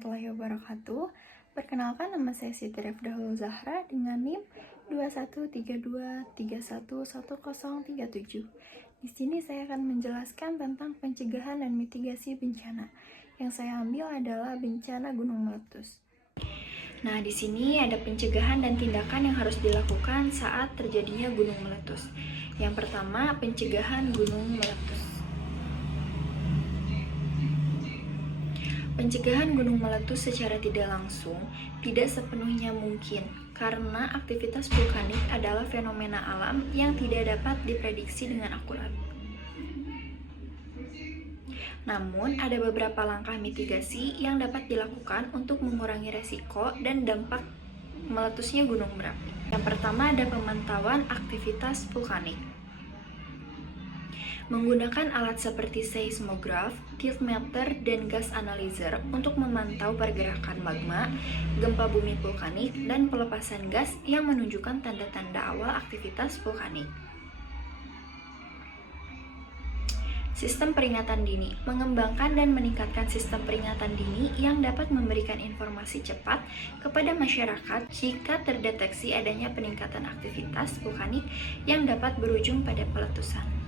warahmatullahi wabarakatuh. Perkenalkan, nama saya Siti Refdahul Zahra dengan NIM 2132311037. Di sini saya akan menjelaskan tentang pencegahan dan mitigasi bencana. Yang saya ambil adalah bencana gunung meletus. Nah, di sini ada pencegahan dan tindakan yang harus dilakukan saat terjadinya gunung meletus. Yang pertama, pencegahan gunung meletus. Pencegahan gunung meletus secara tidak langsung tidak sepenuhnya mungkin karena aktivitas vulkanik adalah fenomena alam yang tidak dapat diprediksi dengan akurat. Namun, ada beberapa langkah mitigasi yang dapat dilakukan untuk mengurangi resiko dan dampak meletusnya gunung berapi. Yang pertama ada pemantauan aktivitas vulkanik. Menggunakan alat seperti seismograf, tiltmeter, dan gas analyzer untuk memantau pergerakan magma, gempa bumi vulkanik, dan pelepasan gas yang menunjukkan tanda-tanda awal aktivitas vulkanik. Sistem peringatan dini mengembangkan dan meningkatkan sistem peringatan dini yang dapat memberikan informasi cepat kepada masyarakat jika terdeteksi adanya peningkatan aktivitas vulkanik yang dapat berujung pada peletusan.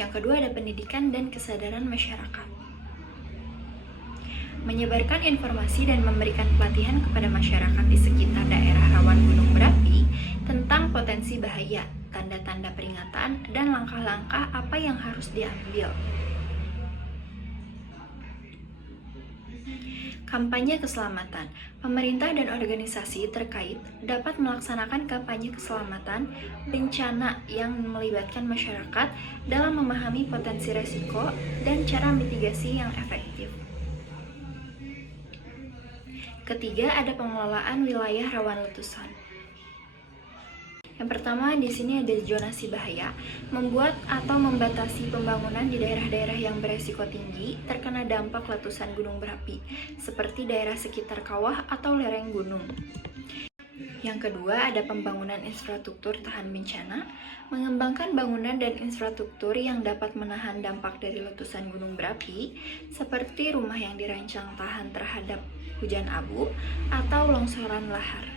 Yang kedua ada pendidikan dan kesadaran masyarakat. Menyebarkan informasi dan memberikan pelatihan kepada masyarakat di sekitar daerah rawan gunung berapi tentang potensi bahaya, tanda-tanda peringatan, dan langkah-langkah apa yang harus diambil. Kampanye keselamatan. Pemerintah dan organisasi terkait dapat melaksanakan kampanye keselamatan bencana yang melibatkan masyarakat dalam memahami potensi resiko dan cara mitigasi yang efektif. Ketiga, ada pengelolaan wilayah rawan letusan. Yang pertama, di sini ada zonasi bahaya, membuat atau membatasi pembangunan di daerah-daerah yang beresiko tinggi terkena dampak letusan gunung berapi, seperti daerah sekitar kawah atau lereng gunung. Yang kedua, ada pembangunan infrastruktur tahan bencana, mengembangkan bangunan dan infrastruktur yang dapat menahan dampak dari letusan gunung berapi, seperti rumah yang dirancang tahan terhadap hujan abu atau longsoran lahar.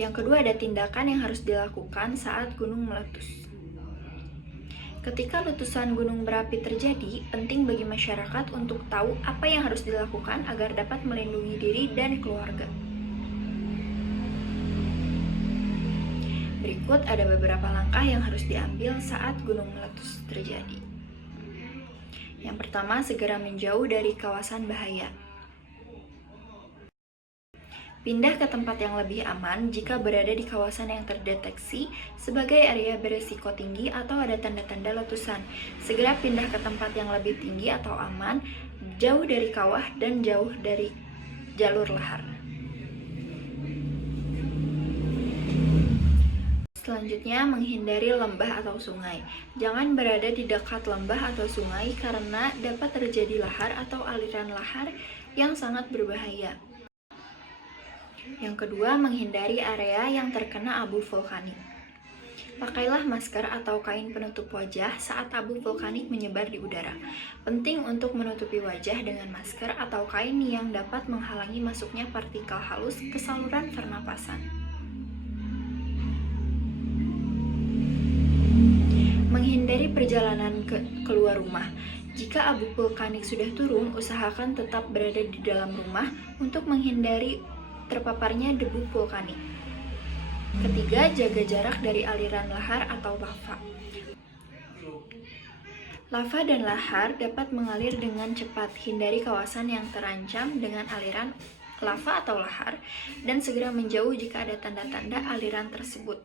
Yang kedua ada tindakan yang harus dilakukan saat gunung meletus. Ketika letusan gunung berapi terjadi, penting bagi masyarakat untuk tahu apa yang harus dilakukan agar dapat melindungi diri dan keluarga. Berikut ada beberapa langkah yang harus diambil saat gunung meletus terjadi. Yang pertama, segera menjauh dari kawasan bahaya. Pindah ke tempat yang lebih aman jika berada di kawasan yang terdeteksi sebagai area berisiko tinggi atau ada tanda-tanda letusan. Segera pindah ke tempat yang lebih tinggi atau aman, jauh dari kawah dan jauh dari jalur lahar. Selanjutnya, menghindari lembah atau sungai. Jangan berada di dekat lembah atau sungai karena dapat terjadi lahar atau aliran lahar yang sangat berbahaya. Yang kedua, menghindari area yang terkena abu vulkanik. Pakailah masker atau kain penutup wajah saat abu vulkanik menyebar di udara. Penting untuk menutupi wajah dengan masker atau kain yang dapat menghalangi masuknya partikel halus ke saluran pernapasan. Menghindari perjalanan keluar rumah. Jika abu vulkanik sudah turun, usahakan tetap berada di dalam rumah untuk menghindari terpaparnya debu vulkanik. Ketiga, jaga jarak dari aliran lahar atau lava. Lava dan lahar dapat mengalir dengan cepat. Hindari kawasan yang terancam dengan aliran lava atau lahar dan segera menjauh jika ada tanda-tanda aliran tersebut.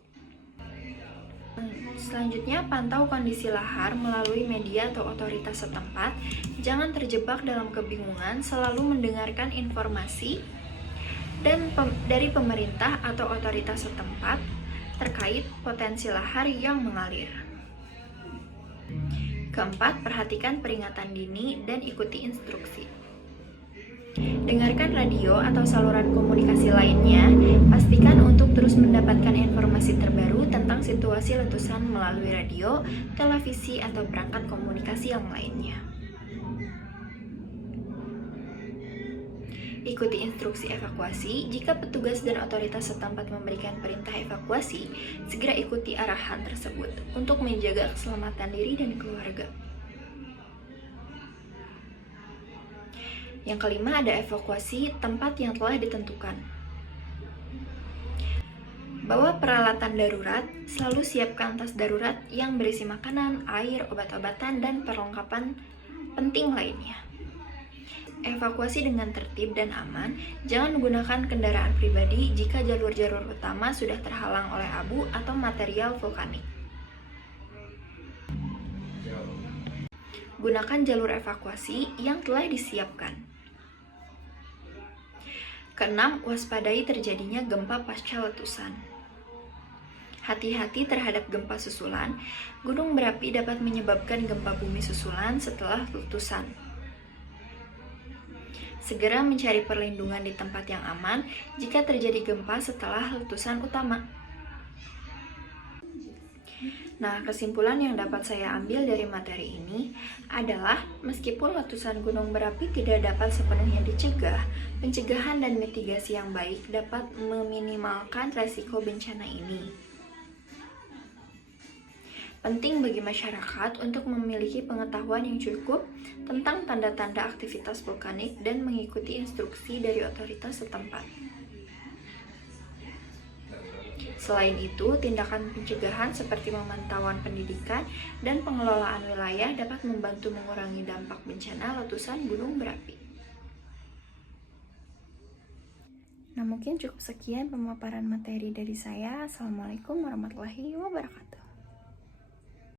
Selanjutnya, pantau kondisi lahar melalui media atau otoritas setempat. Jangan terjebak dalam kebingungan, selalu mendengarkan informasi dari pemerintah atau otoritas setempat terkait potensi lahar yang mengalir. Keempat, perhatikan peringatan dini dan ikuti instruksi. Dengarkan radio atau saluran komunikasi lainnya. Pastikan untuk terus mendapatkan informasi terbaru tentang situasi letusan melalui radio, televisi, atau perangkat komunikasi yang lainnya. Ikuti instruksi evakuasi. Jika petugas dan otoritas setempat memberikan perintah evakuasi, segera ikuti arahan tersebut untuk menjaga keselamatan diri dan keluarga. Yang kelima, ada evakuasi tempat yang telah ditentukan. Bawa peralatan darurat, selalu siapkan tas darurat yang berisi makanan, air, obat-obatan, dan perlengkapan penting lainnya. Evakuasi dengan tertib dan aman. Jangan gunakan kendaraan pribadi jika jalur-jalur utama sudah terhalang oleh abu atau material vulkanik. Gunakan jalur evakuasi yang telah disiapkan. Keenam, waspadai terjadinya gempa pasca letusan. Hati-hati terhadap gempa susulan. Gunung berapi dapat menyebabkan gempa bumi susulan setelah letusan. Segera mencari perlindungan di tempat yang aman jika terjadi gempa setelah letusan utama. Nah, kesimpulan yang dapat saya ambil dari materi ini adalah meskipun letusan gunung berapi tidak dapat sepenuhnya dicegah, pencegahan dan mitigasi yang baik dapat meminimalkan resiko bencana ini. Penting bagi masyarakat untuk memiliki pengetahuan yang cukup tentang tanda-tanda aktivitas vulkanik dan mengikuti instruksi dari otoritas setempat. Selain itu, tindakan pencegahan seperti pemantauan pendidikan dan pengelolaan wilayah dapat membantu mengurangi dampak bencana letusan gunung berapi. Nah, mungkin cukup sekian pemaparan materi dari saya. Assalamualaikum warahmatullahi wabarakatuh.